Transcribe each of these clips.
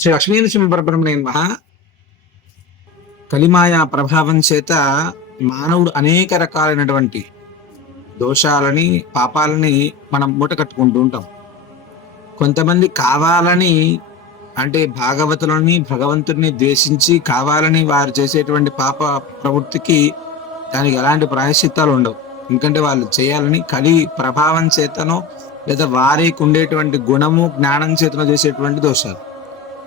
శ్రీ లక్ష్మీనరసింహ పరబ్రహ్మణే మహా కలిమాయా ప్రభావం చేత మానవుడు అనేక రకాలైనటువంటి దోషాలని పాపాలని మనం మూట కట్టుకుంటూ ఉంటాం. కొంతమంది కావాలని అంటే భాగవతులని భగవంతుడిని ద్వేషించి కావాలని వారు చేసేటువంటి పాప ప్రవృత్తికి దానికి ఎలాంటి ప్రాయశ్చిత్తాలు ఉండవు. ఎందుకంటే వాళ్ళు చేయాలని కలి ప్రభావం చేతనో లేదా వారికి ఉండేటువంటి గుణము జ్ఞానం చేతనో చేసేటువంటి దోషాలు.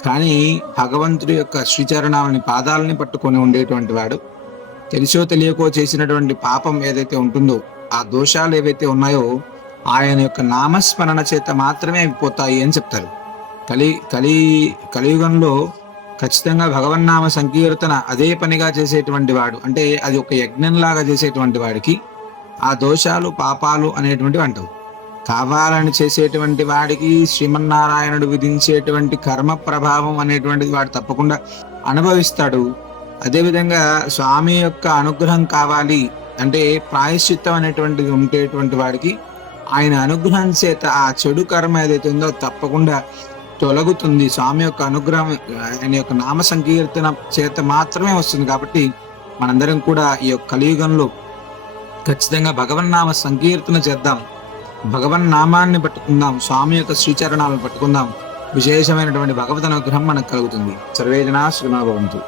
కానీ భగవంతుడి యొక్క శ్రీచరణాలని పాదాలని పట్టుకొని ఉండేటువంటి వాడు. తెలిసో తెలియకో చేసినటువంటి పాపం ఏదైతే ఉంటుందో ఆ దోషాలు ఏవైతే ఉన్నాయో ఆయన యొక్క నామస్మరణ చేత మాత్రమే పోతాయి అని చెప్తారు. కలి కలి కలియుగంలో ఖచ్చితంగా భగవన్నామ సంకీర్తన అదే పనిగా చేసేటువంటి వాడు. అంటే అది ఒక యజ్ఞంలాగా చేసేటువంటి వాడికి ఆ దోషాలు పాపాలు అనేటువంటివి అంటావు. కావాలని చేసేటువంటి వాడికి శ్రీమన్నారాయణుడు విధించేటువంటి కర్మ ప్రభావం అనేటువంటిది వాడు తప్పకుండా అనుభవిస్తాడు. అదేవిధంగా స్వామి యొక్క అనుగ్రహం కావాలి అంటే ప్రాయశ్చిత్తం అనేటువంటిది ఉండేటువంటి వాడికి ఆయన అనుగ్రహం చేత ఆ చెడు కర్మ ఏదైతే ఉందో తప్పకుండా తొలగుతుంది. స్వామి యొక్క అనుగ్రహం ఆయన యొక్క నామ సంకీర్తన చేత మాత్రమే వస్తుంది కాబట్టి మనందరం కూడా ఈ యొక్క కలియుగంలో ఖచ్చితంగా భగవన్నామ సంకీర్తన చేద్దాం. భగవన్ నామాన్ని పట్టుకుందాం స్వామి యొక్క శ్రీచరణాలను పట్టుకుందాం. విశేషమైనటువంటి భగవత్ అనుగ్రహం మనకు కలుగుతుంది. సర్వేజనా శ్రీమా భవంతు.